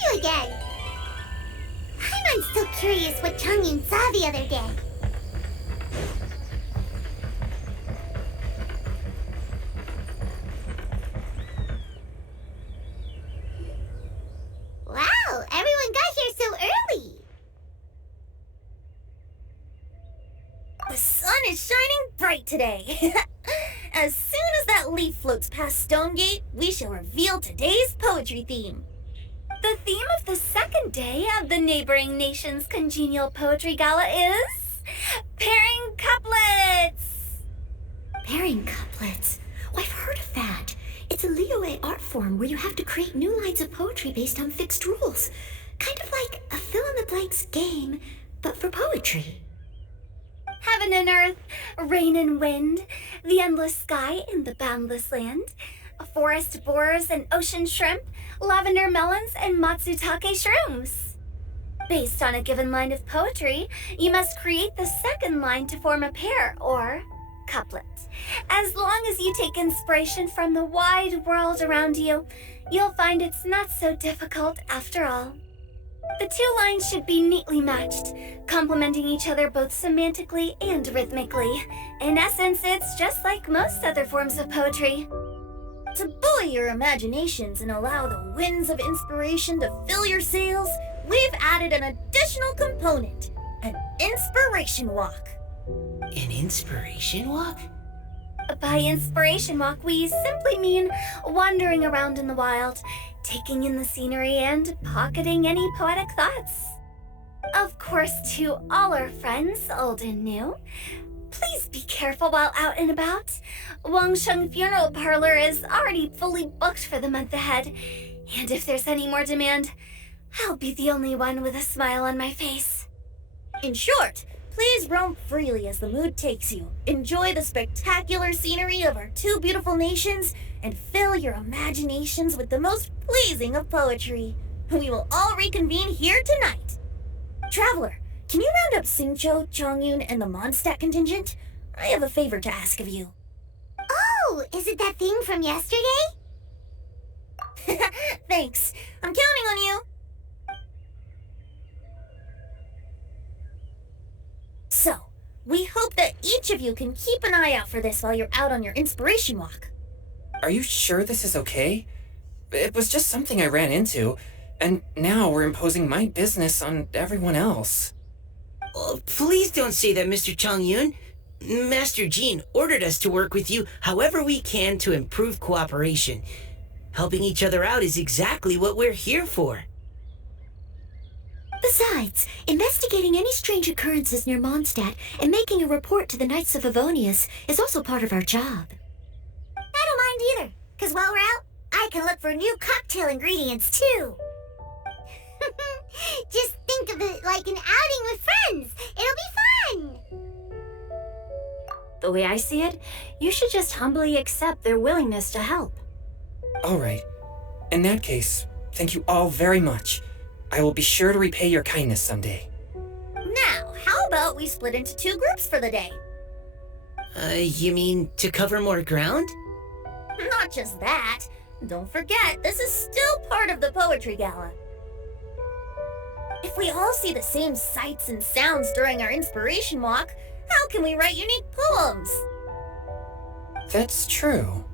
you again. I'm still curious what Chongyun saw the other day. Wow, everyone got here so early. The sun is shining bright today. As soon as that leaf floats past Stonegate, we shall reveal today's poetry theme. The theme of the second day of the neighboring nation's congenial poetry gala is pairing couplets. Pairing couplets? Oh, I've heard of that. It's a Liyue art form where you have to create new lines of poetry based on fixed rules. Kind of like a fill-in-the-blanks game, but for poetry. Heaven and earth, rain and wind, the endless sky and the boundless land, forest borers and ocean shrimp, lavender melons and matsutake shrooms. Based on a given line of poetry, you must create the second line to form a pair, or couplet. As long as you take inspiration from the wide world around you, you'll find it's not so difficult after all. The two lines should be neatly matched, complementing each other both semantically and rhythmically. In essence, it's just like most other forms of poetry. To buoy your imaginations and allow the winds of inspiration to fill your sails, we've added an additional component, an inspiration walk. An inspiration walk? By inspiration walk, we simply mean wandering around in the wild, taking in the scenery and pocketing any poetic thoughts. Of course, to all our friends, old and new, please be careful while out and about. Wangsheng Funeral Parlor is already fully booked for the month ahead, and if there's any more demand, I'll be the only one with a smile on my face. In short, please roam freely as the mood takes you. Enjoy the spectacular scenery of our two beautiful nations and fill your imaginations with the most pleasing of poetry. We will all reconvene here tonight. Traveler, can you round up Xingqiu, Chongyun, and the Mondstadt contingent? I have a favor to ask of you. Oh, is it that thing from yesterday? Thanks. I'm counting on you. So, we hope that each of you can keep an eye out for this while you're out on your inspiration walk. Are you sure this is okay? It was just something I ran into, and now we're imposing my business on everyone else. Oh, please don't say that, Mr. Chongyun. Master Jean ordered us to work with you however we can to improve cooperation. Helping each other out is exactly what we're here for. Besides, investigating any strange occurrences near Mondstadt and making a report to the Knights of Avonius is also part of our job. I don't mind either, because while we're out, I can look for new cocktail ingredients too. Just think of it like an outing with friends. It'll be fun. The way I see it, you should just humbly accept their willingness to help. All right. In that case, thank you all very much. I will be sure to repay your kindness someday. Now, how about we split into two groups for the day? You mean to cover more ground? Not just that. Don't forget, this is still part of the Poetry Gala. If we all see the same sights and sounds during our inspiration walk, how can we write unique poems? That's true.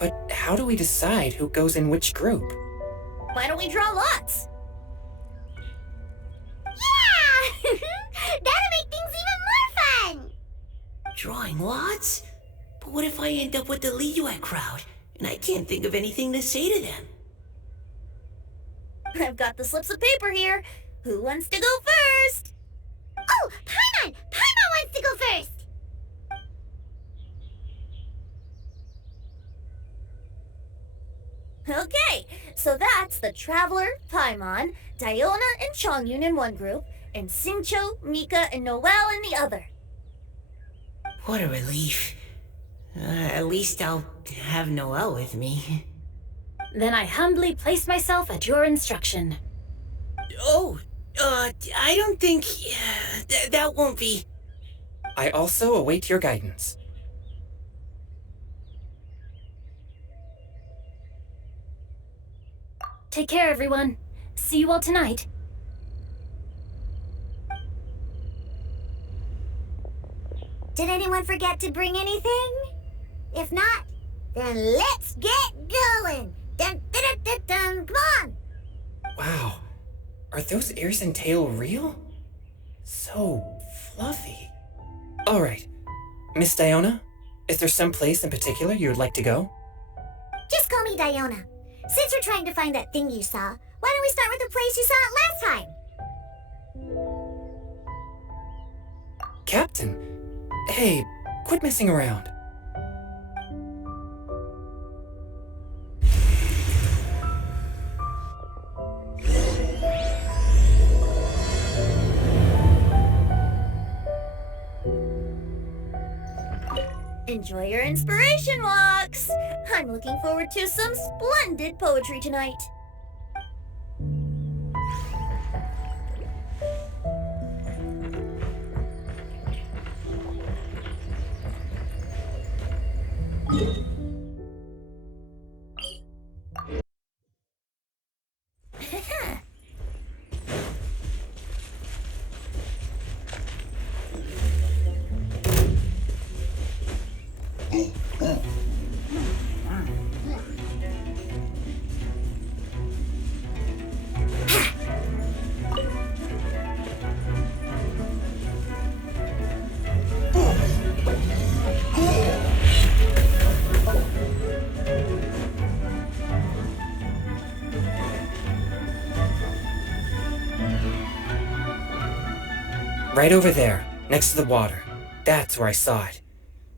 But how do we decide who goes in which group? Why don't we draw lots? Yeah! That'll make things even more fun! Drawing lots? But what if I end up with the Liyue crowd, and I can't think of anything to say to them? I've got the slips of paper here. Who wants to go first? Oh, Paimon! Paimon wants to go first! Okay, so that's the Traveler, Paimon, Diona, and Chongyun in one group, and Xingqiu, Mika, and Noelle in the other. What a relief. At least I'll have Noelle with me. Then I humbly place myself at your instruction. Oh, I don't think... that won't be... I also await your guidance. Take care, everyone. See you all tonight. Did anyone forget to bring anything? If not, then let's get going! Dun, dun, dun, dun, dun. Come on! Wow. Are those ears and tail real? So fluffy. Alright. Miss Diona, is there some place in particular you would like to go? Just call me Diona. Since you're trying to find that thing you saw, why don't we start with the place you saw it last time? Captain, hey, quit messing around. Enjoy your inspiration walks! I'm looking forward to some splendid poetry tonight. Right over there, next to the water. That's where I saw it.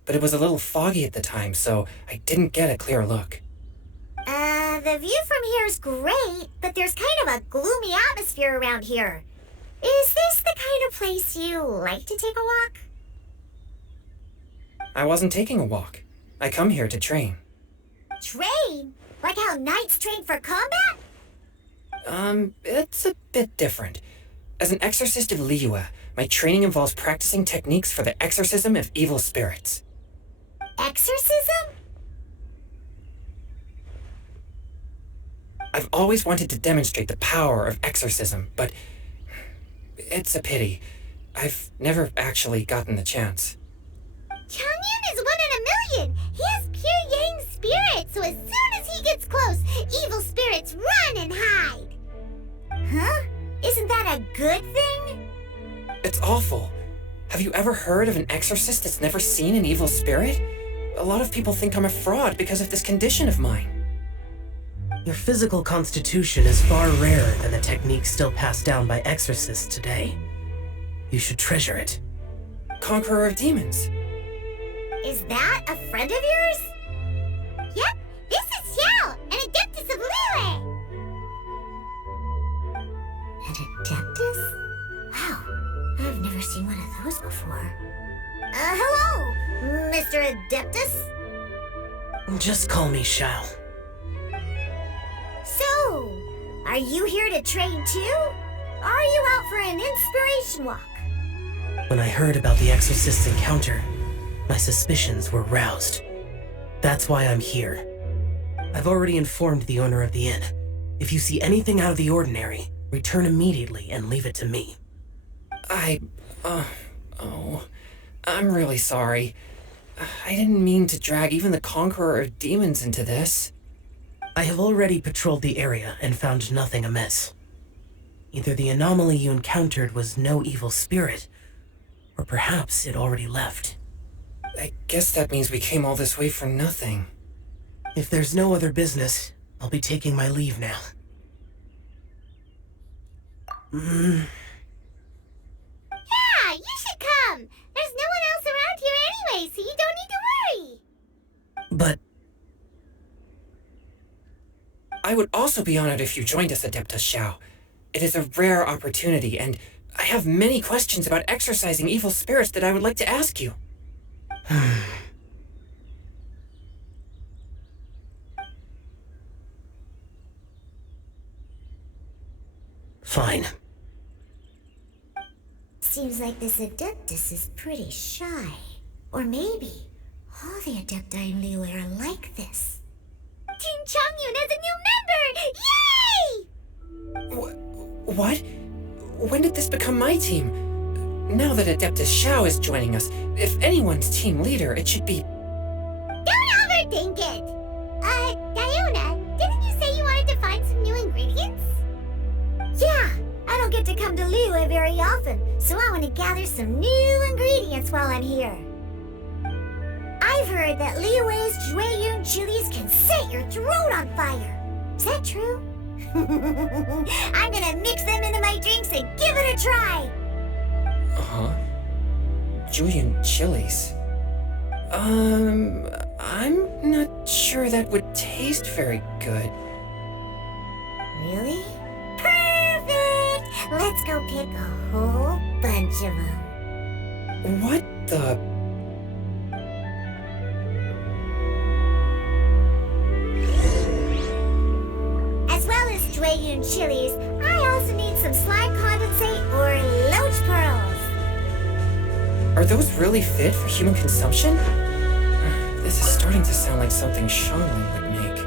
But it was a little foggy at the time, so I didn't get a clear look. The view from here is great, but there's kind of a gloomy atmosphere around here. Is this the kind of place you like to take a walk? I wasn't taking a walk. I come here to train. Train? Like how knights train for combat? It's a bit different. As an exorcist of lieu, my training involves practicing techniques for the exorcism of evil spirits. Exorcism? I've always wanted to demonstrate the power of exorcism, but it's a pity. I've never actually gotten the chance. Chongyun is 1 in a million! He has pure yang spirit, so as soon as he gets close, evil spirits run and hide! Huh? Isn't that a good thing? It's awful. Have you ever heard of an exorcist that's never seen an evil spirit? A lot of people think I'm a fraud because of this condition of mine. Your physical constitution is far rarer than the techniques still passed down by exorcists today. You should treasure it. Conqueror of demons. Is that a friend of yours? Yep, this is Xiao, an adeptus of Liyue! An adeptus? Wow, I've never seen one of those before. Hello, Mr. Adeptus? Just call me Xiao. So, are you here to train too? Or are you out for an inspiration walk? When I heard about the exorcist's encounter, my suspicions were roused. That's why I'm here. I've already informed the owner of the inn. If you see anything out of the ordinary, return immediately and leave it to me. I'm really sorry. I didn't mean to drag even the Conqueror of Demons into this. I have already patrolled the area and found nothing amiss. Either the anomaly you encountered was no evil spirit, or perhaps it already left. I guess that means we came all this way for nothing. If there's no other business, I'll be taking my leave now. Yeah, you should come! There's no one else around here anyway, so you don't need to worry! But I would also be honored if you joined us, Adeptus Xiao. It is a rare opportunity, and I have many questions about exorcising evil spirits that I would like to ask you. Fine. Seems like this Adeptus is pretty shy. Or maybe all the Adepti in Liyue are like this. Team Chongyun has a new member! Yay! What? When did this become my team? Now that Adeptus Xiao is joining us, if anyone's team leader, it should be... Don't overthink it! Diona, didn't you say you wanted to find some new ingredients? Yeah, I don't get to come to Liyue very often, so I want to gather some new ingredients while I'm here. I've heard that Liyue's Jueyun chilies can set your throat on fire. Is that true? I'm gonna mix them into my drinks and give it a try. Uh-huh. Jueyun chilies. I'm not sure that would taste very good. Really? Perfect! Let's go pick a whole bunch of them. What the... As well as Jueyun chilies, I also need some slime condensate or loach pearls. Are those really fit for human consumption? This is starting to sound like something Xiangling would make.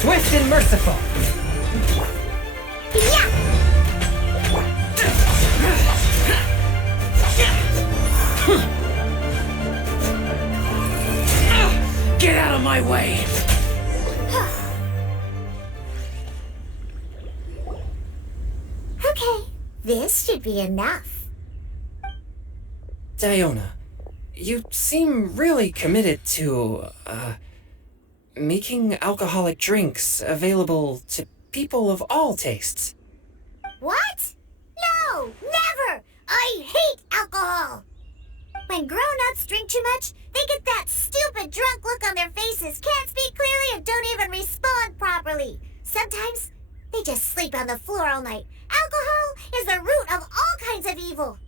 Swift and merciful! Yeah! Get out of my way! Okay, this should be enough. Diona, you seem really committed to, making alcoholic drinks available to people of all tastes. What? No, never! I hate alcohol! When grown-ups drink too much, they get that stupid drunk look on their faces, can't speak clearly, and don't even respond properly. Sometimes, they just sleep on the floor all night. Alcohol is the root of all kinds of evil.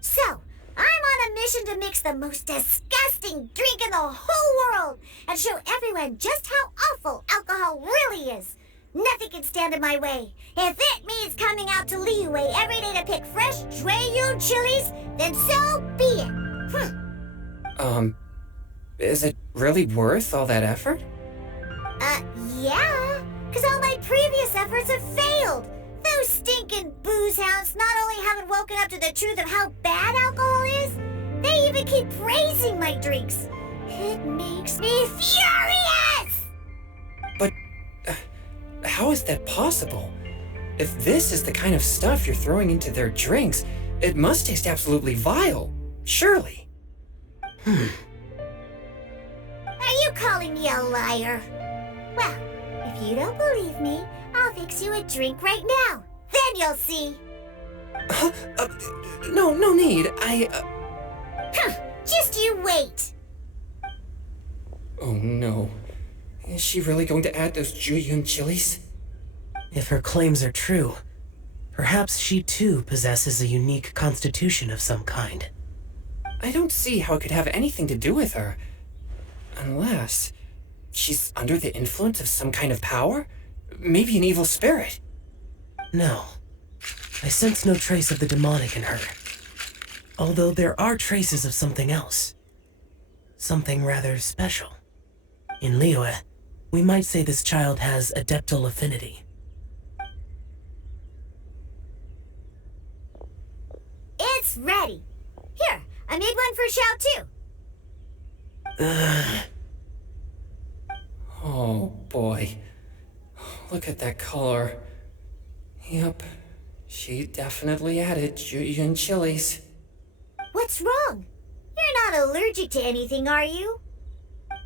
So, I'm on a mission to mix the most disgusting drink in the whole world and show everyone just how awful alcohol really is. Nothing can stand in my way. If it means coming out to Liyue every day to pick fresh Jueyun chilies, then so be it. Is it really worth all that effort? Yeah, because all my previous efforts have failed. Those stinking booze hounds not only haven't woken up to the truth of how bad alcohol is, they even keep praising my drinks. It makes me furious! But, how is that possible? If this is the kind of stuff you're throwing into their drinks, it must taste absolutely vile, surely. Are you calling me a liar? Well, if you don't believe me, I'll fix you a drink right now. Then you'll see. No need. Just you wait. Oh no. Is she really going to add those Jueyun chilies? If her claims are true, perhaps she too possesses a unique constitution of some kind. I don't see how it could have anything to do with her. Unless she's under the influence of some kind of power? Maybe an evil spirit. No. I sense no trace of the demonic in her. Although there are traces of something else. Something rather special. In Liyue, we might say this child has adeptal affinity. It's ready. Here, I made one for Xiao too. Oh boy. Look at that color. Yep, she definitely added Jueyun chilies. What's wrong? You're not allergic to anything, are you?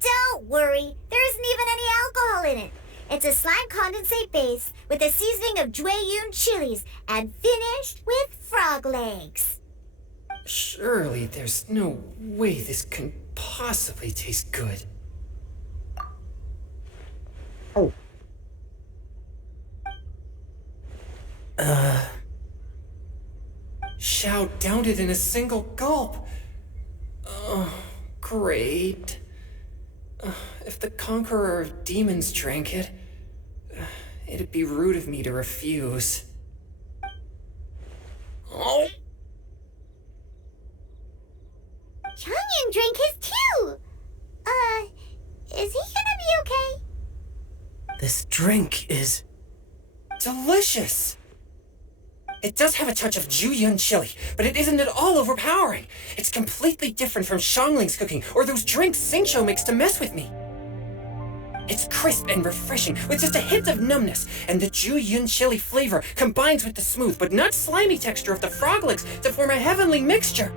Don't worry, there isn't even any alcohol in it. It's a slime condensate base with a seasoning of Jueyun chilies and finished with frog legs. Surely there's no way this can possibly taste good. Xiao downed it in a single gulp. Oh, great. If the Conqueror of Demons drank it, It'd be rude of me to refuse. Oh. Chongyun drank his too! Is he gonna be okay? This drink is... delicious! It does have a touch of Jueyun chili, but it isn't at all overpowering. It's completely different from Xiangling's cooking or those drinks Xingqiu makes to mess with me. It's crisp and refreshing, with just a hint of numbness, and the Jueyun chili flavor combines with the smooth but not slimy texture of the frog legs to form a heavenly mixture.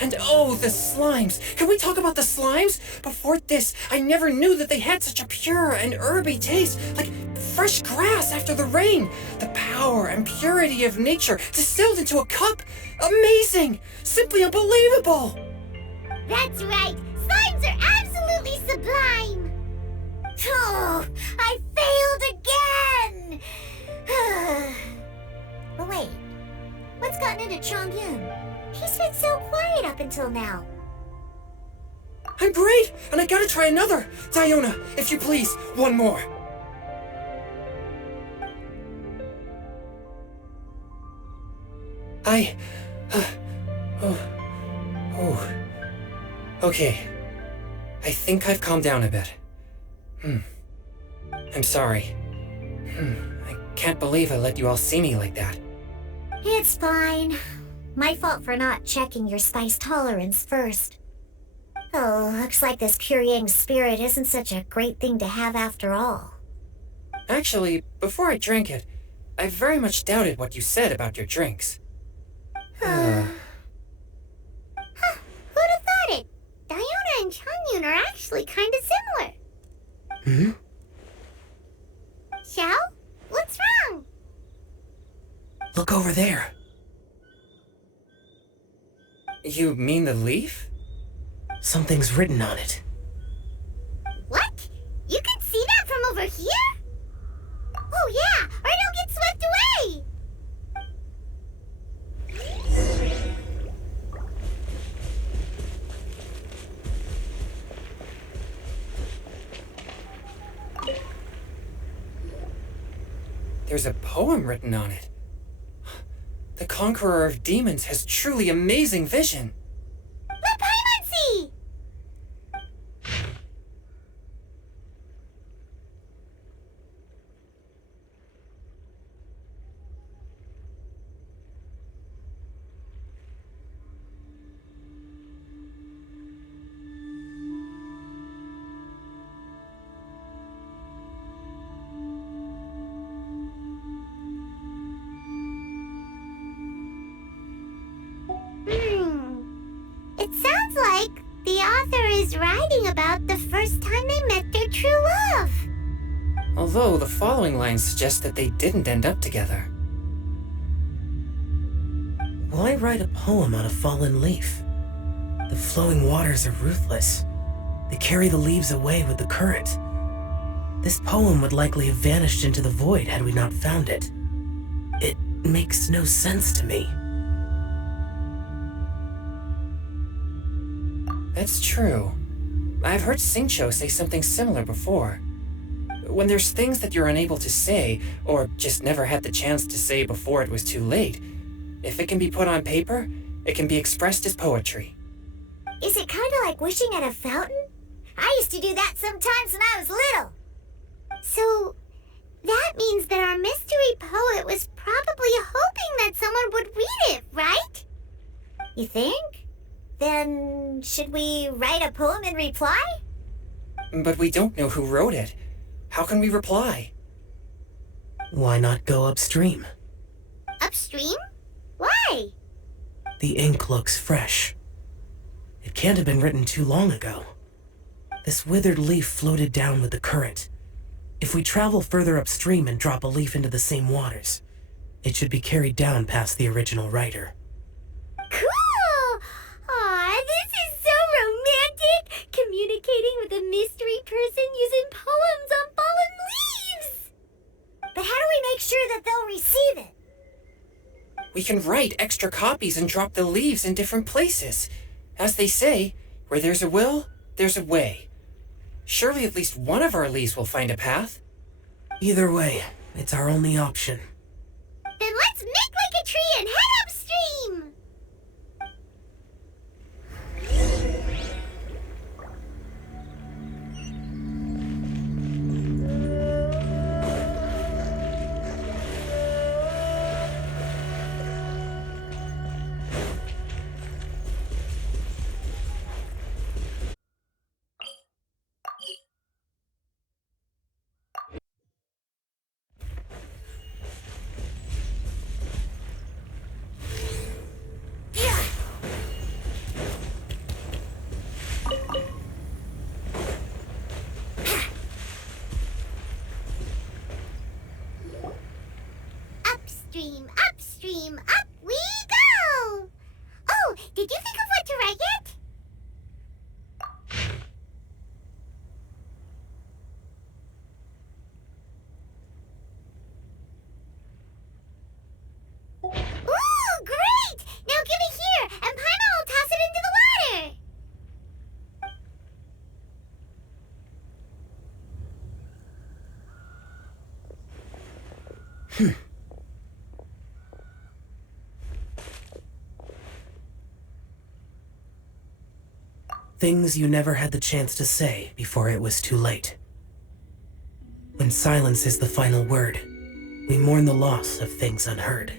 And oh, the slimes! Can we talk about the slimes? Before this, I never knew that they had such a pure and herby taste, like fresh grass after the rain. The power and purity of nature distilled into a cup. Amazing! Simply unbelievable! That's right! Slimes are absolutely sublime! Oh, I failed again! But wait, what's gotten into Chongyun? He's been so quiet up until now. I'm great, and I gotta try another. Diona, if you please, one more. Okay. I think I've calmed down a bit. I'm sorry. I can't believe I let you all see me like that. It's fine. My fault for not checking your spice tolerance first. Oh, looks like this pure yang spirit isn't such a great thing to have after all. Actually, before I drank it, I very much doubted what you said about your drinks. Who'd have thought it? Diona and Chongyun are actually kinda similar. Xiao? What's wrong? Look over there. You mean the leaf? Something's written on it. What? You can see that from over here? Oh yeah, or it'll get swept away! There's a poem written on it. The Conqueror of Demons has truly amazing vision. Let Paimon see! It sounds like the author is writing about the first time they met their true love. Although the following lines suggest that they didn't end up together. Why write a poem on a fallen leaf? The flowing waters are ruthless. They carry the leaves away with the current. This poem would likely have vanished into the void had we not found it. It makes no sense to me. That's true. I've heard Xingqiu say something similar before. When there's things that you're unable to say, or just never had the chance to say before it was too late, if it can be put on paper, it can be expressed as poetry. Is it kind of like wishing at a fountain? I used to do that sometimes when I was little. So, that means that our mystery poet was probably hoping that someone would read it, right? You think? Then, should we write a poem in reply? But we don't know who wrote it. How can we reply? Why not go upstream? Upstream? Why? The ink looks fresh. It can't have been written too long ago. This withered leaf floated down with the current. If we travel further upstream and drop a leaf into the same waters, it should be carried down past the original writer. Cool! Aw, this is so romantic! Communicating with a mystery person using poems on fallen leaves! But how do we make sure that they'll receive it? We can write extra copies and drop the leaves in different places. As they say, where there's a will, there's a way. Surely at least one of our leaves will find a path. Either way, It's our only option. Then let's make like a tree and head upstream! Upstream, upstream, up we go! Oh, did you think of what to write yet? Ooh, great! Now give it here, and Paimon will toss it into the water! Things you never had the chance to say before it was too late. When silence is the final word, we mourn the loss of things unheard.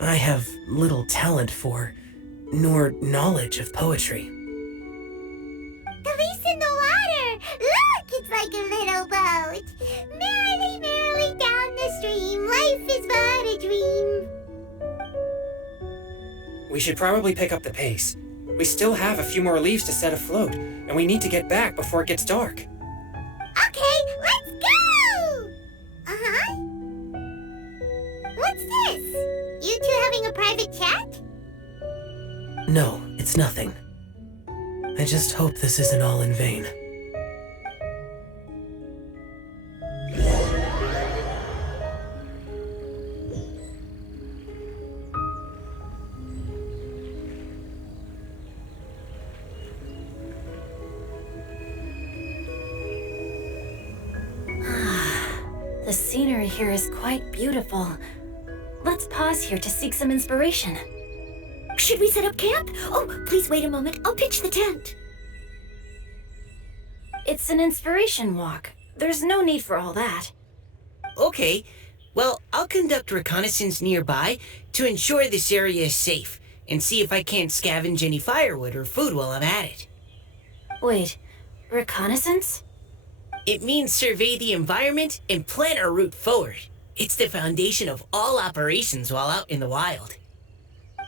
I have little talent for, nor knowledge of poetry. The leaf's in the water! Look, it's like a little boat! Merrily, merrily down the stream, life is but a dream. We should probably pick up the pace. We still have a few more leaves to set afloat, and we need to get back before it gets dark. Okay, let's go! Uh-huh. What's this? You two having a private chat? No, it's nothing. I just hope this isn't all in vain. The scenery here is quite beautiful. Let's pause here to seek some inspiration. Should we set up camp? Oh, please wait a moment. I'll pitch the tent. It's an inspiration walk. There's no need for all that. Okay, well, I'll conduct reconnaissance nearby to ensure this area is safe, and see if I can't scavenge any firewood or food while I'm at it. Wait, reconnaissance? It means survey the environment and plan our route forward. It's the foundation of all operations while out in the wild.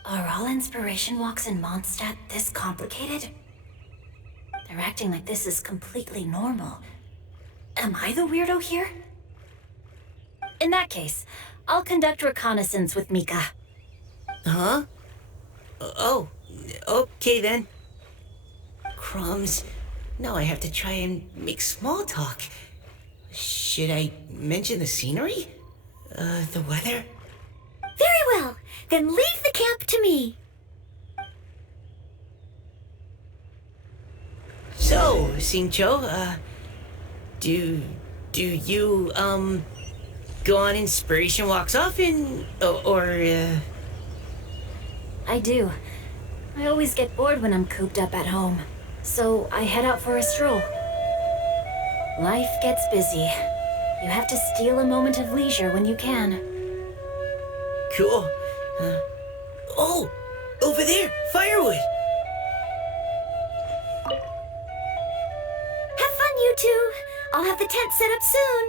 Are all inspiration walks in Mondstadt this complicated? They're acting like this is completely normal. Am I the weirdo here? In that case, I'll conduct reconnaissance with Mika. Huh? Oh, okay then. Crumbs. Now I have to try and make small talk. Should I mention the scenery? The weather? Very well. Then leave the camp to me. So, Xingqiu, do you, go on inspiration walks often, or? I do. I always get bored when I'm cooped up at home, so I head out for a stroll. Life gets busy. You have to steal a moment of leisure when you can. Cool. Oh, over there, firewood. Have fun, you two. I'll have the tent set up soon.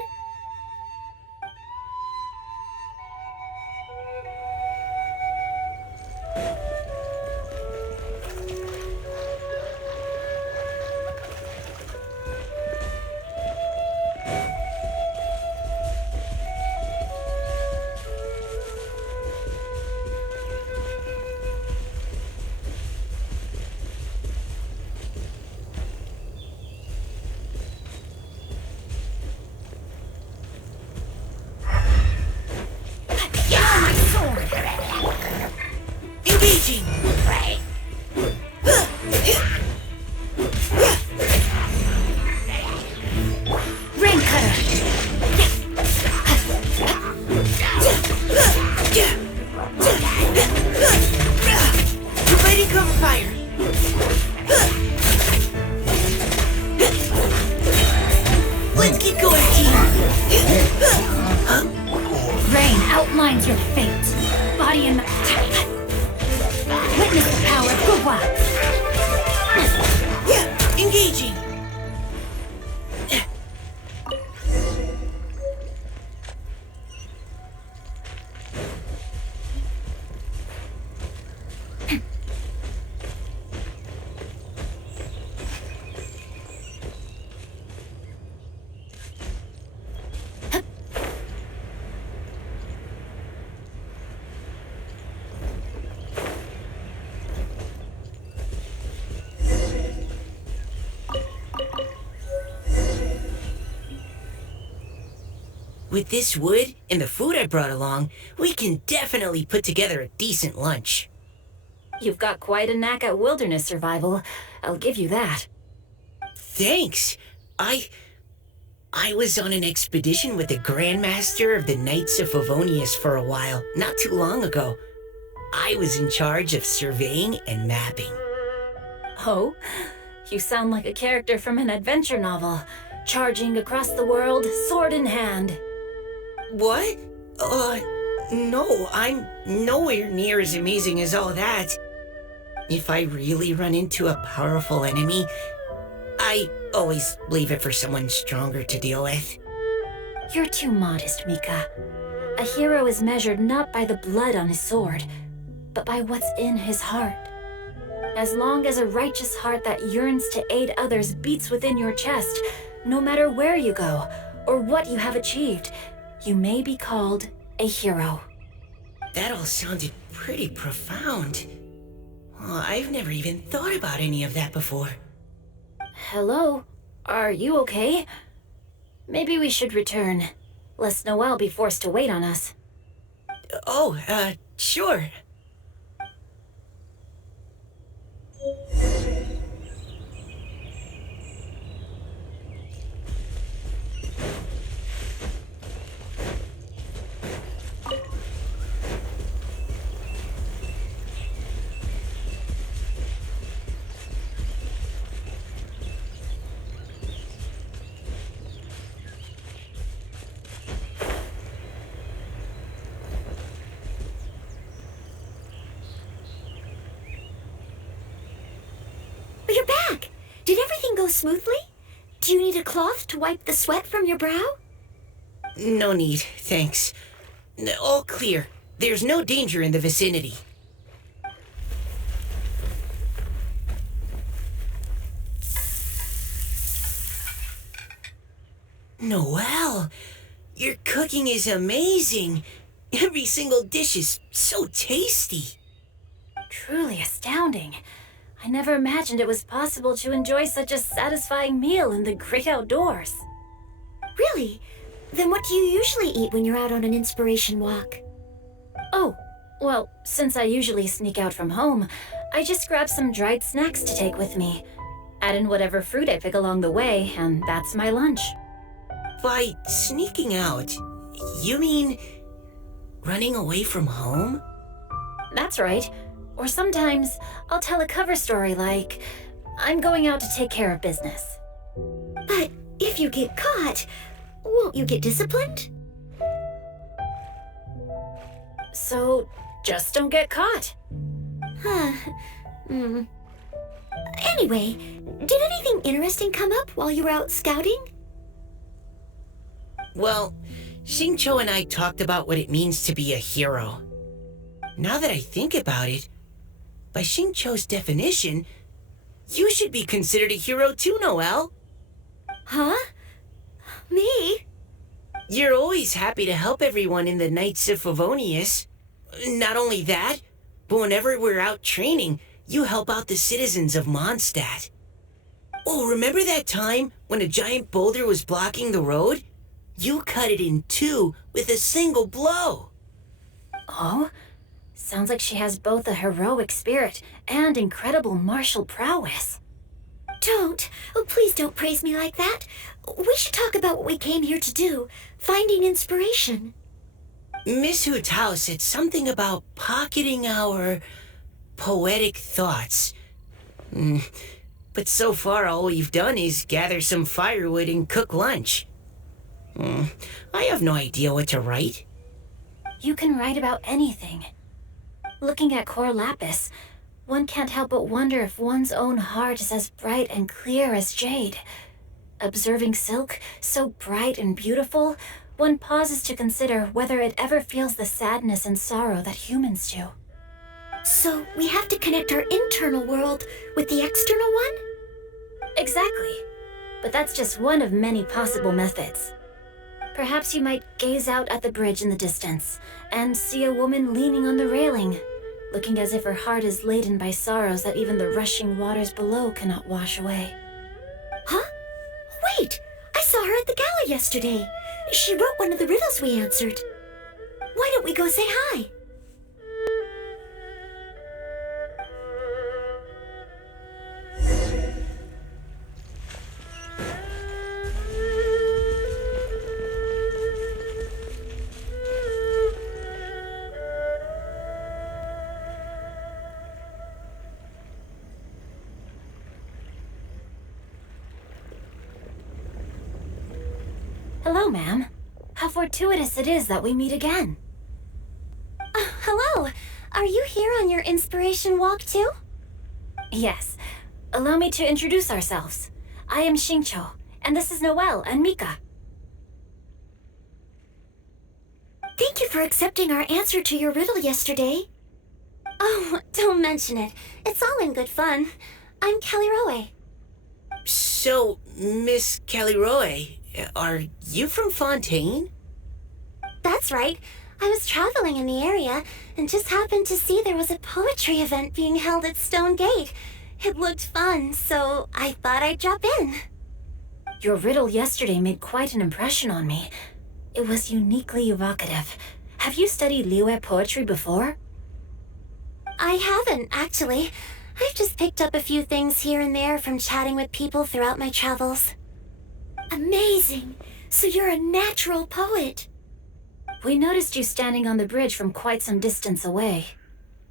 With this wood and the food I brought along, we can definitely put together a decent lunch. You've got quite a knack at wilderness survival. I'll give you that. Thanks. I was on an expedition with the Grandmaster of the Knights of Favonius for a while, not too long ago. I was in charge of surveying and mapping. Oh, you sound like a character from an adventure novel, charging across the world, sword in hand. What? No, I'm nowhere near as amazing as all that. If I really run into a powerful enemy, I always leave it for someone stronger to deal with. You're too modest, Mika. A hero is measured not by the blood on his sword, but by what's in his heart. As long as a righteous heart that yearns to aid others beats within your chest, no matter where you go or what you have achieved, you may be called a hero. That all sounded pretty profound. Well, I've never even thought about any of that before. Hello? Are you okay? Maybe we should return, lest Noelle be forced to wait on us. Oh, sure. You're back! Did everything go smoothly? Do you need a cloth to wipe the sweat from your brow? No need, thanks. All clear. There's no danger in the vicinity. Noelle, your cooking is amazing. Every single dish is so tasty. Truly astounding. I never imagined it was possible to enjoy such a satisfying meal in the great outdoors. Really? Then what do you usually eat when you're out on an inspiration walk? Oh, well, since I usually sneak out from home, I just grab some dried snacks to take with me. Add in whatever fruit I pick along the way, and that's my lunch. By sneaking out, you mean running away from home? That's right. Or sometimes I'll tell a cover story like, I'm going out to take care of business. But if you get caught, won't you get disciplined? So just don't get caught. Anyway, did anything interesting come up while you were out scouting? Well, Xingqiu and I talked about what it means to be a hero. Now that I think about it, by Xingqiu's definition, you should be considered a hero too, Noelle. Huh? Me? You're always happy to help everyone in the Knights of Favonius. Not only that, but whenever we're out training, you help out the citizens of Mondstadt. Oh, remember that time when a giant boulder was blocking the road? You cut it in two with a single blow. Oh? Sounds like she has both a heroic spirit and incredible martial prowess. Don't. Oh, please don't praise me like that. We should talk about what we came here to do, finding inspiration. Miss Hu Tao said something about pocketing our poetic thoughts. But so far all we've done is gather some firewood and cook lunch. I have no idea what to write. You can write about anything. Looking at Core Lapis, one can't help but wonder if one's own heart is as bright and clear as jade. Observing silk, so bright and beautiful, one pauses to consider whether it ever feels the sadness and sorrow that humans do. So we have to connect our internal world with the external one? Exactly. But that's just one of many possible methods. Perhaps you might gaze out at the bridge in the distance and see a woman leaning on the railing, looking as if her heart is laden by sorrows that even the rushing waters below cannot wash away. Huh? Wait! I saw her at the gala yesterday. She wrote one of the riddles we answered. Why don't we go say hi? Hello, ma'am. How fortuitous it is that we meet again. Hello. Are you here on your inspiration walk too? Yes. Allow me to introduce ourselves. I am Xingqiu, and this is Noelle and Mika. Thank you for accepting our answer to your riddle yesterday. Oh, don't mention it. It's all in good fun. I'm Kelly Rowe. So, Miss Caliroe, are you from Fontaine? That's right. I was traveling in the area and just happened to see there was a poetry event being held at Stone Gate. It looked fun, so I thought I'd drop in. Your riddle yesterday made quite an impression on me. It was uniquely evocative. Have you studied lieu poetry before? I haven't, actually. I've just picked up a few things here and there from chatting with people throughout my travels. Amazing! So you're a natural poet. We noticed you standing on the bridge from quite some distance away.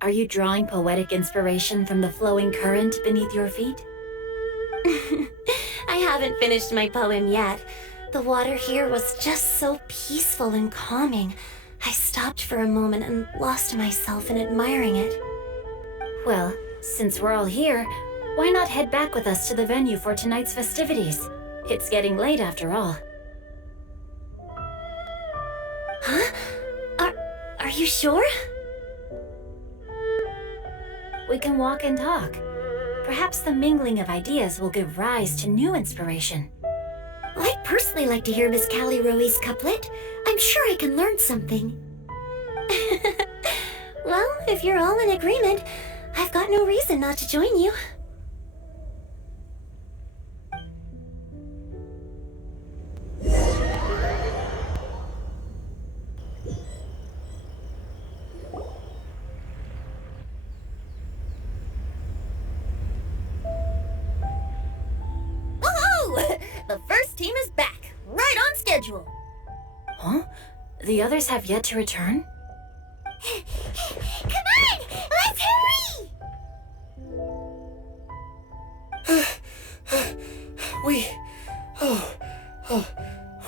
Are you drawing poetic inspiration from the flowing current beneath your feet? I haven't finished my poem yet. The water here was just so peaceful and calming. I stopped for a moment and lost myself in admiring it. Well, since we're all here, why not head back with us to the venue for tonight's festivities? It's getting late after all. Huh? Are you sure? We can walk and talk. Perhaps the mingling of ideas will give rise to new inspiration. I'd personally like to hear Miss Callie Rowe's couplet. I'm sure I can learn something. Well, if you're all in agreement, I've got no reason not to join you. The first team is back, right on schedule. Huh? The others have yet to return? Come on, let's hurry!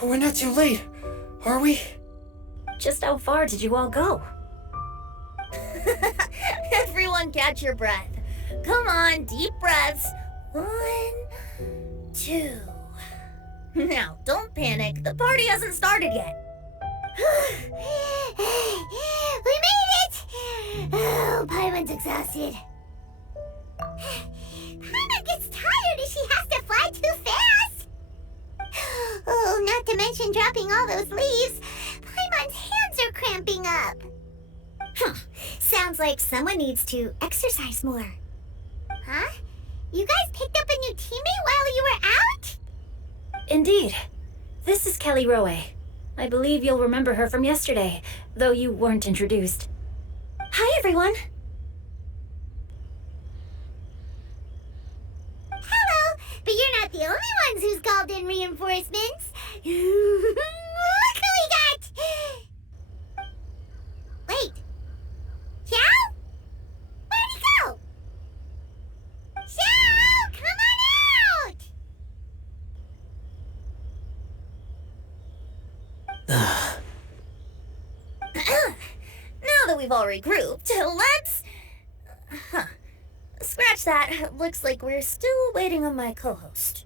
We're not too late, are we? Just how far did you all go? Everyone catch your breath. Come on, deep breaths. 1, 2. Now, don't panic. The party hasn't started yet. We made it! Oh, Paimon's exhausted. Paimon gets tired if she has to fly too fast. Oh, not to mention dropping all those leaves. Paimon's hands are cramping up. Sounds like someone needs to exercise more. Huh? You guys picked up a new teammate while you were out? Indeed. This is Kelly Rowe. I believe you'll remember her from yesterday, though you weren't introduced. Hi, everyone. Hello, but you're not the only ones who's called in reinforcements. Look who we got! Wait. Xiao? Where'd he go? Xiao, come on out! Now that we've all regrouped, let's... Scratch that. Looks like we're still waiting on my co-host.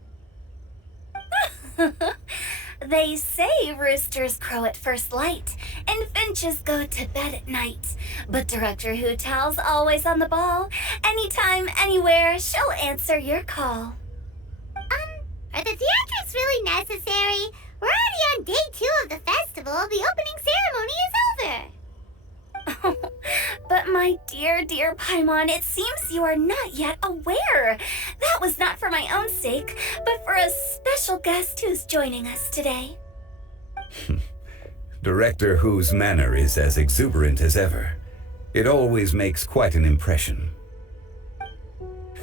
They say roosters crow at first light, and finches go to bed at night. But Director Hootal's always on the ball. Anytime, anywhere, she'll answer your call. Are the theatrics really necessary? We're already on day 2 of the festival. The opening ceremony is over. But my dear, dear Paimon, it seems you are not yet aware. That was not for my own sake, but for a special guest who's joining us today. Director whose manner is as exuberant as ever. It always makes quite an impression.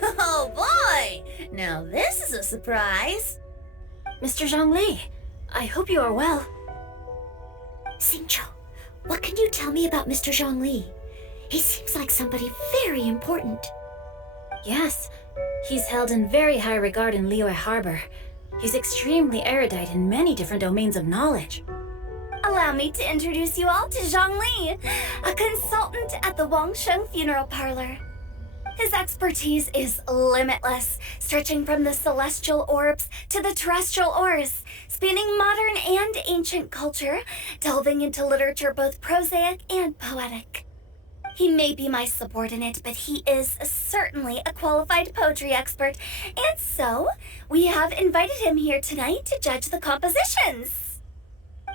Oh boy! Now this is a surprise. Mr. Zhongli, I hope you are well. Xingqiu, what can you tell me about Mr. Zhongli? He seems like somebody very important. Yes, he's held in very high regard in Liyue Harbor. He's extremely erudite in many different domains of knowledge. Allow me to introduce you all to Zhongli, a consultant at the Wangsheng Funeral Parlor. His expertise is limitless, stretching from the celestial orbs to the terrestrial ores, spanning modern and ancient culture, delving into literature both prosaic and poetic. He may be my subordinate, but he is certainly a qualified poetry expert, and so we have invited him here tonight to judge the compositions.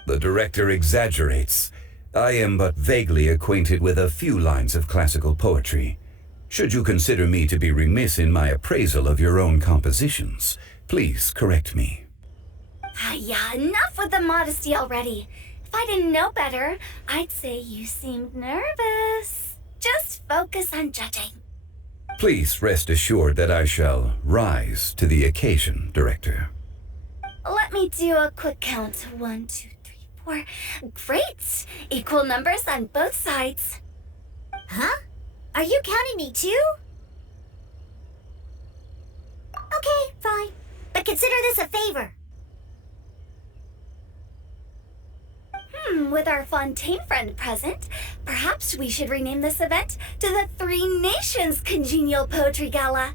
The director exaggerates. I am but vaguely acquainted with a few lines of classical poetry. Should you consider me to be remiss in my appraisal of your own compositions, please correct me. Yeah, enough with the modesty already. If I didn't know better, I'd say you seemed nervous. Just focus on judging. Please rest assured that I shall rise to the occasion, Director. Let me do a quick count. 1, 2, 3, 4. Great! Equal numbers on both sides. Huh? Are you counting me too? Okay, fine. But consider this a favor. With our Fontaine friend present, perhaps we should rename this event to the Three Nations Congenial Poetry Gala.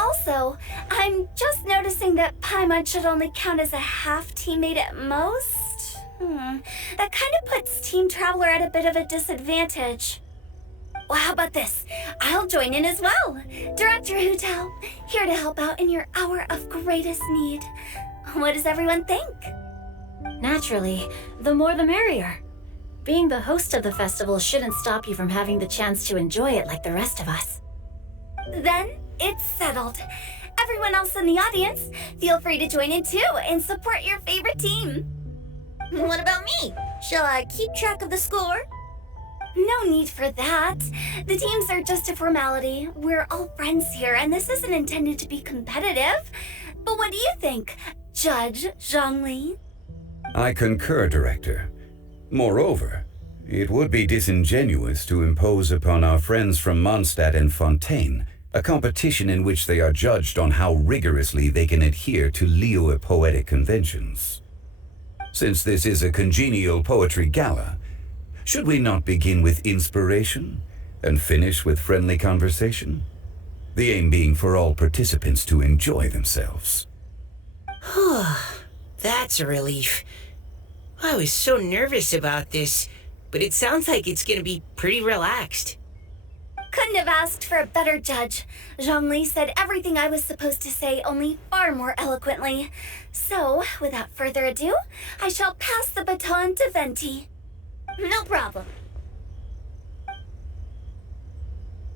Also, I'm just noticing that Paimon should only count as a half teammate at most. That kind of puts Team Traveler at a bit of a disadvantage. Well, how about this? I'll join in as well. Director Hutao, here to help out in your hour of greatest need. What does everyone think? Naturally, the more the merrier. Being the host of the festival shouldn't stop you from having the chance to enjoy it like the rest of us. Then it's settled. Everyone else in the audience, feel free to join in too and support your favorite team. What about me? Shall I keep track of the score? No need for that. The teams are just a formality. We're all friends here, and this isn't intended to be competitive. But what do you think, Judge Zhongli? I concur, Director. Moreover, it would be disingenuous to impose upon our friends from Mondstadt and Fontaine a competition in which they are judged on how rigorously they can adhere to Liyue poetic conventions. Since this is a congenial poetry gala, should we not begin with inspiration and finish with friendly conversation? The aim being for all participants to enjoy themselves. That's a relief. I was so nervous about this, but it sounds like it's gonna be pretty relaxed. Couldn't have asked for a better judge. Zhongli said everything I was supposed to say, only far more eloquently. So, without further ado, I shall pass the baton to Venti. No problem.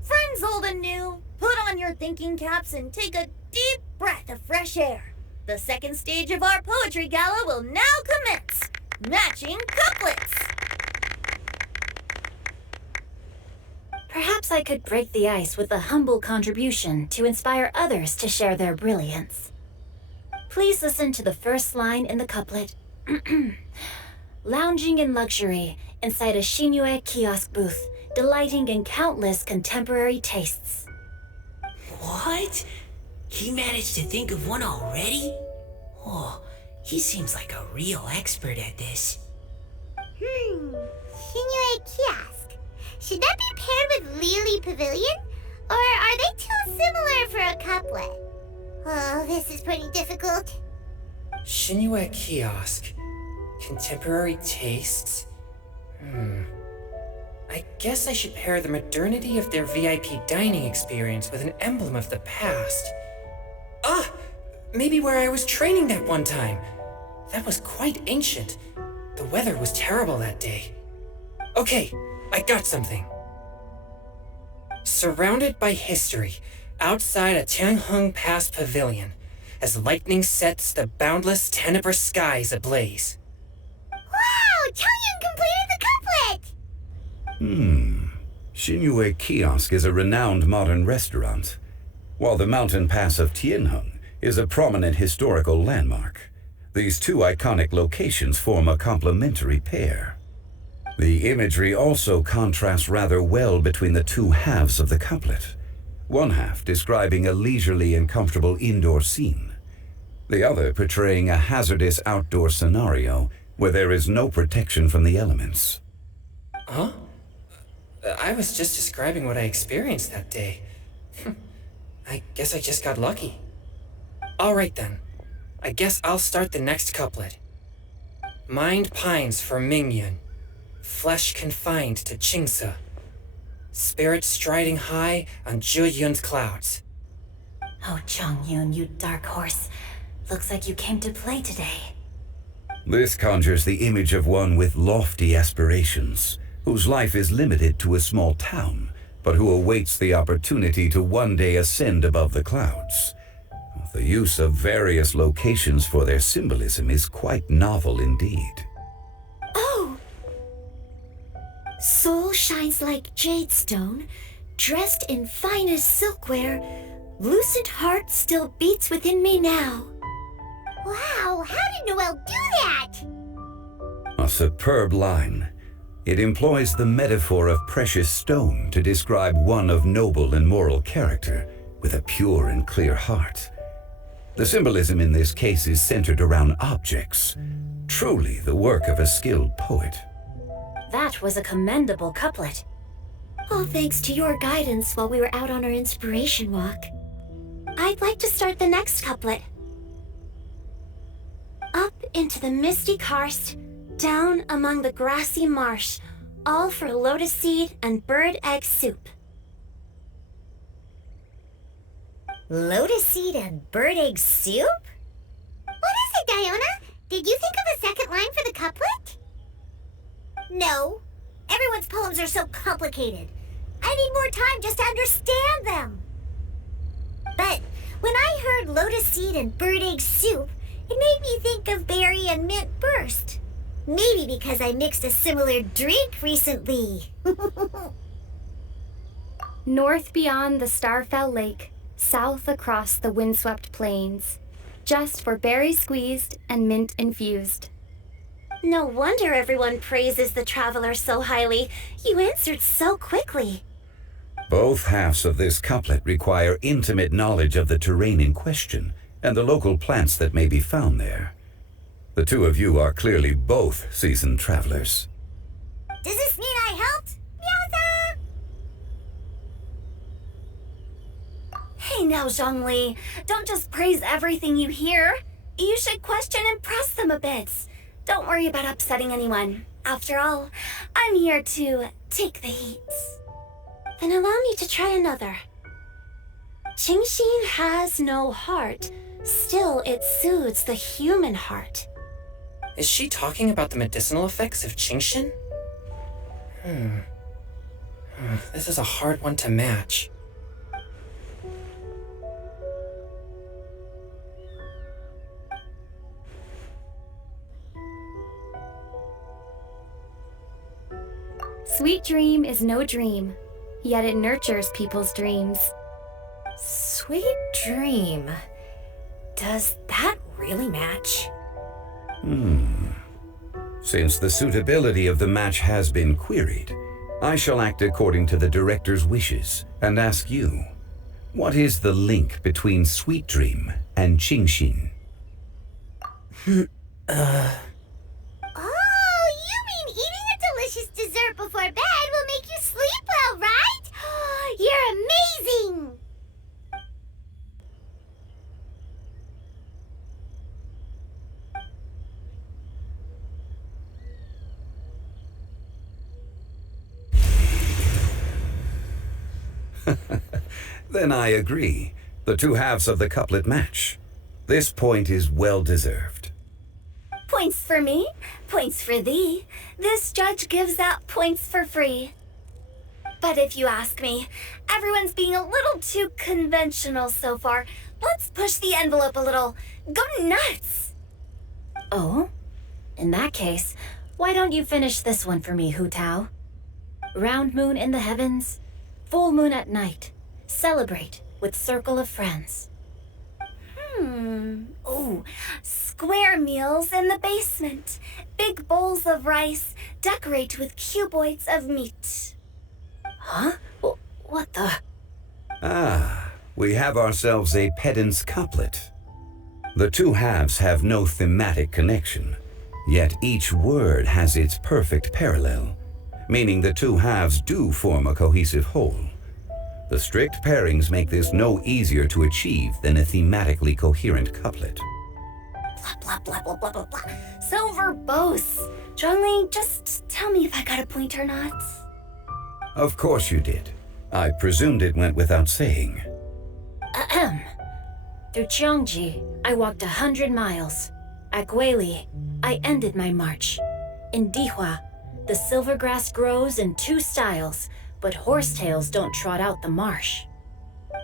Friends old and new, put on your thinking caps and take a deep breath of fresh air. The second stage of our poetry gala will now commence. Matching couplets. Perhaps I could break the ice with a humble contribution to inspire others to share their brilliance. Please listen to the first line in the couplet. Lounging in luxury inside a Xingqiu kiosk booth, delighting in countless contemporary tastes. What? He managed to think of one already? Oh, he seems like a real expert at this. Xingqiu kiosk. Should that be paired with Lily Pavilion? Or are they too similar for a couplet? Oh, this is pretty difficult. Xingqiu kiosk. Contemporary tastes? I guess I should pair the modernity of their VIP dining experience with an emblem of the past. Maybe where I was training that one time. That was quite ancient. The weather was terrible that day. Okay, I got something. Surrounded by history, outside a Tianheng Pass pavilion, as lightning sets the boundless tenebrous skies ablaze. Chongyun completed the couplet! Xingqiu Kiosk is a renowned modern restaurant, while the mountain pass of Tianheng is a prominent historical landmark. These two iconic locations form a complementary pair. The imagery also contrasts rather well between the two halves of the couplet, one half describing a leisurely and comfortable indoor scene, the other portraying a hazardous outdoor scenario where there is no protection from the elements. Huh? I was just describing what I experienced that day. I guess I just got lucky. All right then. I guess I'll start the next couplet. Mind pines for Mingyun, flesh confined to Xingqiu, spirit striding high on Jueyun's clouds. Oh, Chongyun, you dark horse. Looks like you came to play today. This conjures the image of one with lofty aspirations, whose life is limited to a small town, but who awaits the opportunity to one day ascend above the clouds. The use of various locations for their symbolism is quite novel indeed. Oh! Soul shines like jade stone, dressed in finest silkware. Lucent heart still beats within me now. Wow, how did Noelle do that? A superb line. It employs the metaphor of precious stone to describe one of noble and moral character, with a pure and clear heart. The symbolism in this case is centered around objects, truly the work of a skilled poet. That was a commendable couplet. All thanks to your guidance while we were out on our inspiration walk. I'd like to start the next couplet. Up into the misty karst, down among the grassy marsh, all for lotus seed and bird egg soup. Lotus seed and bird egg soup? What is it, Diona? Did you think of a second line for the couplet? No. Everyone's poems are so complicated. I need more time just to understand them. But when I heard lotus seed and bird egg soup, it made me think of berry and mint burst. Maybe because I mixed a similar drink recently. North beyond the Starfell Lake, south across the windswept plains, just for berry squeezed and mint infused. No wonder everyone praises the traveler so highly. You answered so quickly. Both halves of this couplet require intimate knowledge of the terrain in question and the local plants that may be found there. The two of you are clearly both seasoned travelers. Does this mean I helped? Meowza! Hey now, Zhongli, don't just praise everything you hear. You should question and press them a bit. Don't worry about upsetting anyone. After all, I'm here to take the heat. Then allow me to try another. Qingxin has no heart. Still, it soothes the human heart. Is she talking about the medicinal effects of Qingxin? This is a hard one to match. Sweet dream is no dream, yet it nurtures people's dreams. Sweet dream. Does that really match? Since the suitability of the match has been queried, I shall act according to the director's wishes and ask you, what is the link between Sweet Dream and Qingxin? Oh, you mean eating a delicious dessert before bed will make you sleep well, right? You're amazing! Then I agree. The two halves of the couplet match. This point is well deserved. Points for me, points for thee. This judge gives out points for free. But if you ask me, everyone's being a little too conventional so far. Let's push the envelope a little. Go nuts! Oh? In that case, Why don't you finish this one for me, Hu Tao? Round moon in the heavens, full moon at night. Celebrate with circle of friends. Oh, square meals in the basement. Big bowls of rice. Decorate with cuboids of meat. Huh? What the? Ah, we have ourselves a pedant's couplet. The two halves have no thematic connection, yet each word has its perfect parallel, meaning the two halves do form a cohesive whole. The strict pairings make this no easier to achieve than a thematically coherent couplet. Blah, blah, blah, blah, blah, blah, blah. So verbose. Zhongli, just tell me if I got a point or not. Of course you did. I presumed it went without saying. Ahem. Through Cheongji, I walked 100 miles. At Guili, I ended my march. In Dihua, the silver grass grows in 2 styles, but horsetails don't trot out the marsh.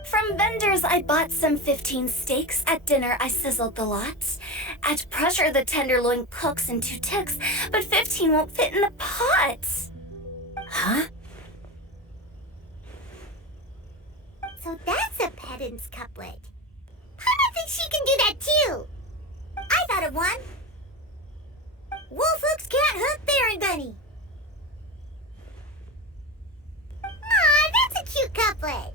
From vendors, I bought some 15 steaks. At dinner, I sizzled the lots. At pressure, the tenderloin cooks in 2 ticks, but 15 won't fit in the pot. Huh? So that's a pedant's couplet. Paimon thinks she can do that too. I thought of one. Wolf hooks can't hook Baron Bunny. Aw, that's a cute couplet.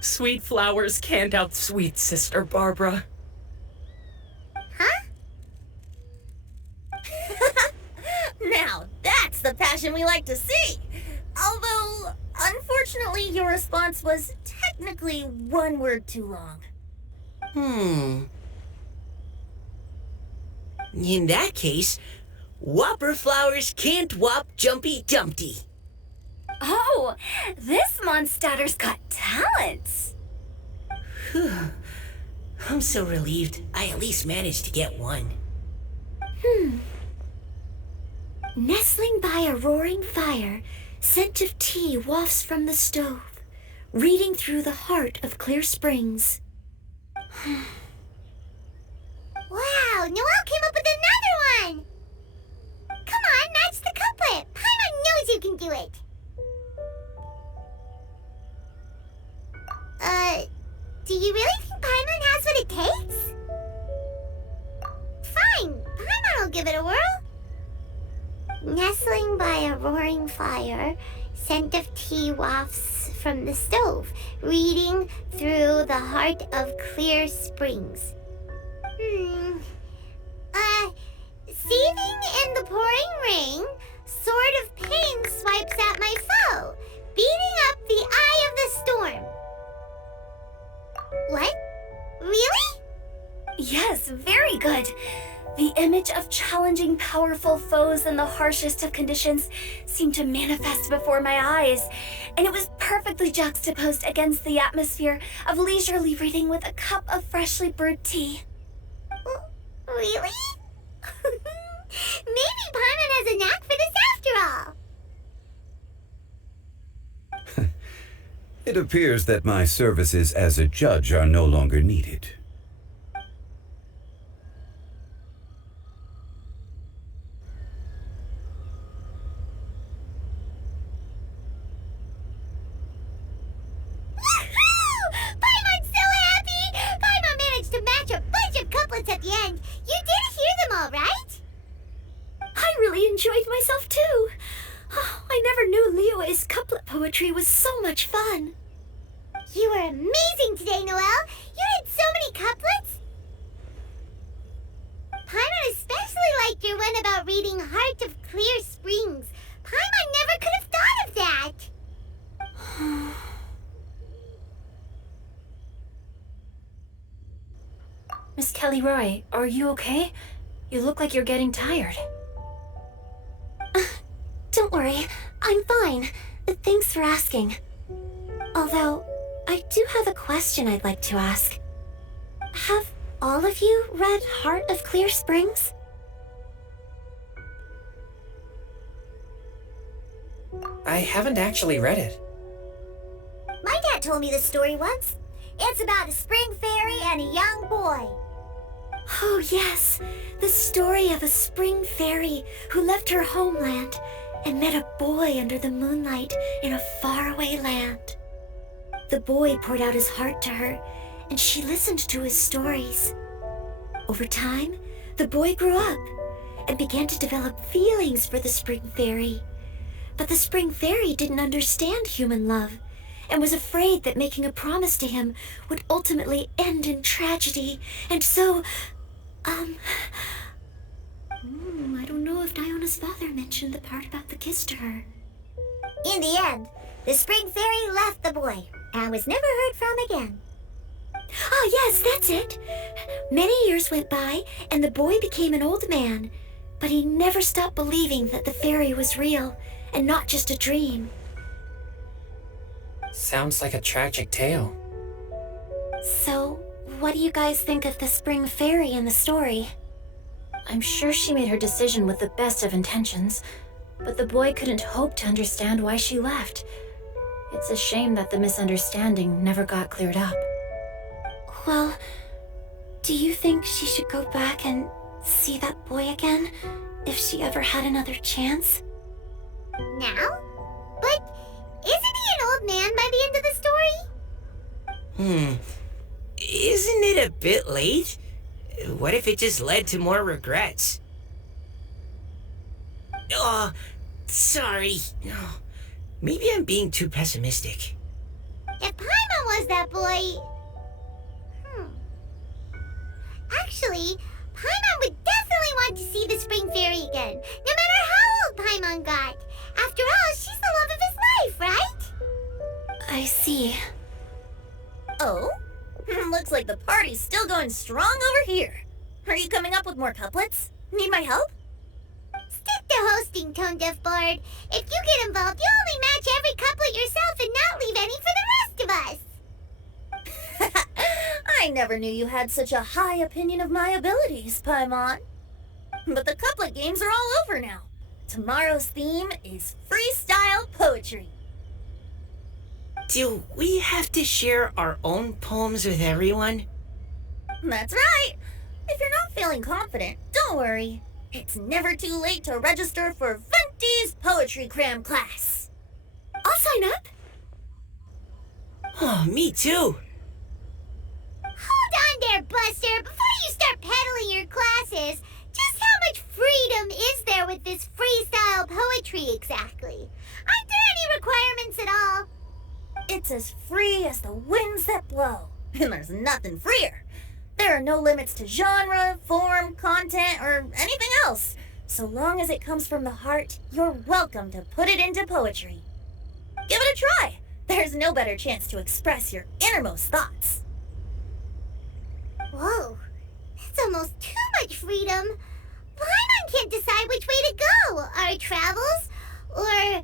Sweet flowers can't outsweet Sister Barbara. Huh? Now, that's the passion we like to see. Although, unfortunately, your response was technically 1 word too long. In that case, Whopper flowers can't whop Jumpy Dumpty. Oh, this Mondstadter's got talent. I'm so relieved I at least managed to get one. Nestling by a roaring fire, scent of tea wafts from the stove, reading through the heart of clear springs. Wow, Noelle came up with another one! Come on, match the couplet. Paimon knows you can do it. Do you really think Paimon has what it takes? Fine, Paimon will give it a whirl. Nestling by a roaring fire, scent of tea wafts from the stove, reading through the heart of clear springs. Seething in the pouring rain, sword of pain swipes at my foe, beating up the eye of the storm. What? Really? Yes, very good. The image of challenging powerful foes in the harshest of conditions seemed to manifest before my eyes, and it was perfectly juxtaposed against the atmosphere of leisurely reading with a cup of freshly brewed tea. Really? Maybe Paimon has a knack for this after all. It appears that my services as a judge are no longer needed. Paimon's so happy! Paimon managed to match a bunch of couplets at the end. You did hear them all, right? I really enjoyed myself too. Oh, I never knew Liyue's couplet poetry was so much fun. You were amazing today, Noelle. You did so many couplets. Paimon especially liked your one about reading Heart of Clear Springs. Paimon never could have thought of that. Miss Kelly Roy, are you okay? You look like you're getting tired. Don't worry, I'm fine. Thanks for asking. Although, I do have a question I'd like to ask. Have all of you read Heart of Clear Springs? I haven't actually read it. My dad told me this story once. It's about a spring fairy and a young boy. Oh yes, The story of a spring fairy who left her homeland and met a boy under the moonlight in a faraway land. The boy poured out his heart to her, and she listened to his stories. Over time, the boy grew up and began to develop feelings for the spring fairy. But the spring fairy didn't understand human love and was afraid that making a promise to him would ultimately end in tragedy. And so, I don't know if Diona's father mentioned the part about the kiss to her. In the end, the spring fairy left the boy and was never heard from again. Oh, yes, that's it. Many years went by, and the boy became an old man, but he never stopped believing that the fairy was real and not just a dream. Sounds like a tragic tale. So, what do you guys think of the spring fairy in the story? I'm sure she made her decision with the best of intentions, but the boy couldn't hope to understand why she left. It's a shame that the misunderstanding never got cleared up. Well, do you think she should go back and see that boy again if she ever had another chance? Now? But isn't he an old man by the end of the story? Isn't it a bit late? What if it just led to more regrets? Oh, sorry. Maybe I'm being too pessimistic. If Paimon was that boy... Actually, Paimon would definitely want to see the spring fairy again, no matter how old Paimon got. After all, she's the love of his life, right? I see. Oh? Looks like the party's still going strong over here. Are you coming up with more couplets? Need my help? Stick to hosting, Tone Deaf Bard. If you get involved, you'll only match every couplet yourself and not leave any for the rest of us. I never knew you had such a high opinion of my abilities, Paimon. But the couplet games are all over now. Tomorrow's theme is freestyle poetry. Do we have to share our own poems with everyone? That's right. If you're not feeling confident, don't worry. It's never too late to register for Venti's Poetry Cram class. I'll sign up. Oh, me too. Hold on there, Buster. Before you start peddling your classes, just how much freedom is there with this freestyle poetry exactly? Aren't there any requirements at all? It's as free as the winds that blow. And there's nothing freer. There are no limits to genre, form, content, or anything else. So long as it comes from the heart, you're welcome to put it into poetry. Give it a try. There's no better chance to express your innermost thoughts. Whoa, that's almost too much freedom. Paimon can't decide which way to go. Our travels? Or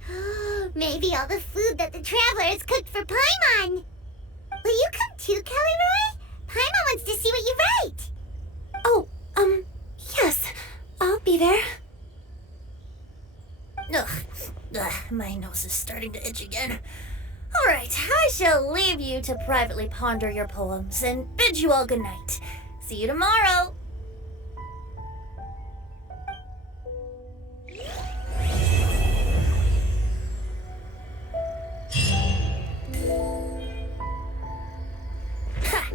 maybe all the food that the travelers cooked for Paimon. Will you come too, Kelly Roy? Paimon wants to see what you write. Oh, yes. I'll be there. Ugh, my nose is starting to itch again. All right, I shall leave you to privately ponder your poems and bid you all good night. See you tomorrow. Ha!